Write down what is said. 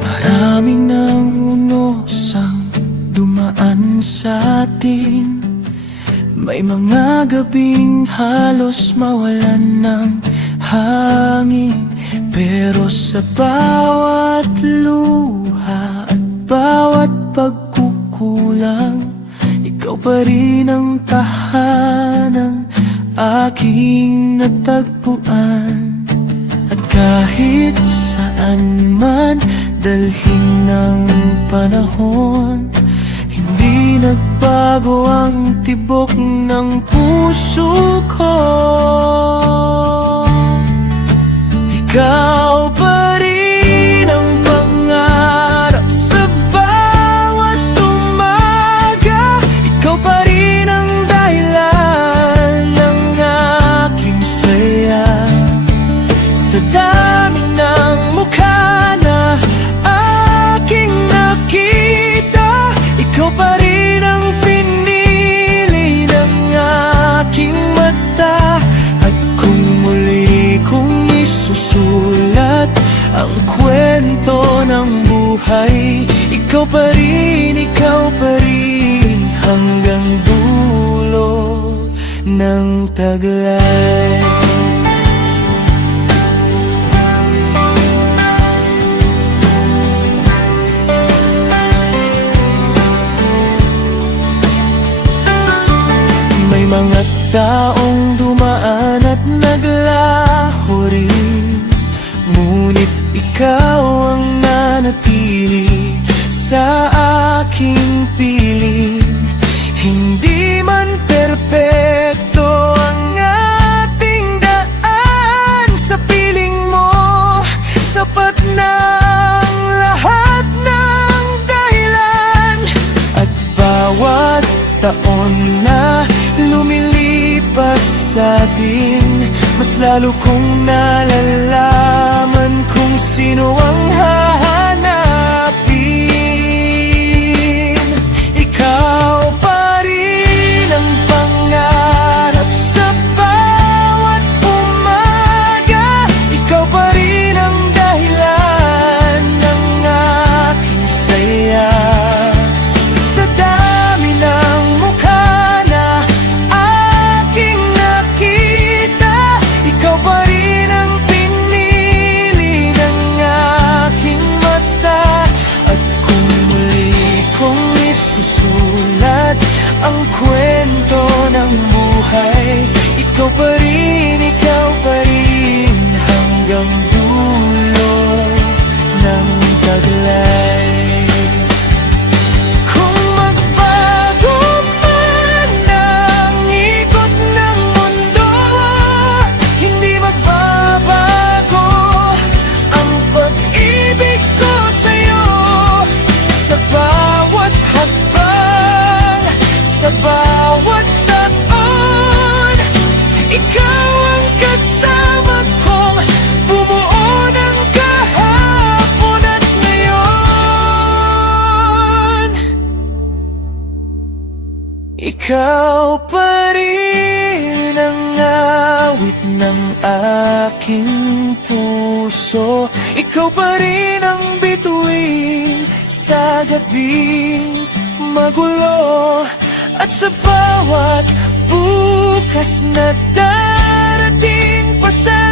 Maraming naunos ang dumaan sa atin. May mga gabing halos mawalan ng hangin, pero sa bawat luha at bawat pagkukulang, ikaw pa rin ang tahanang aking natagpuan. At kahit saan man dalhin ng panahon, hindi nagbago ang tibok ng puso ko. Ikaw pa rin ang pangarap sa bawat umaga. Ikaw pa rin ang dahilan ng aking saya. Sa dami ng mukha na aking nakita, ikaw pa rin ang pinili ng aking mata. At kung muli kong isusulat ang kwento ng buhay, ikaw pa rin hanggang dulo ng taglay. May mga taong dumaan at naglaho rin, ngunit ikaw ang nanatili sa aking piling. Hindi man perpekto ang ating daan, sa piling mo sapat na ang lahat ng dahilan. At bawat taon na lumilipas sa atin, mas lalo kong nalalaman kung sino ang hahanapin. Ikaw pa rin ang pangarap sa bawat umaga. Ikaw pa rin ang dahilan ng aking saya. Sa dami ng mukha na aking nakita, ikaw pa rin ang pinili ng aking mata. At kung muli kong isusulat ang kwento ng buhay, ikaw pa rin hanggang dulo ng taglay. Kung magbago man ang ikot ng mundo, hindi magbabago ang pag-ibig ko sa'yo. Sa bawat hakbang, sa bawat taon, ikaw ang kasama kong bumuo ng kahapon at ngayon. Ikaw pa rin ang awit ng aking puso. Ikaw pa rin ang bituin sa gabing magulo. At sa bawat bukas na darating pa sa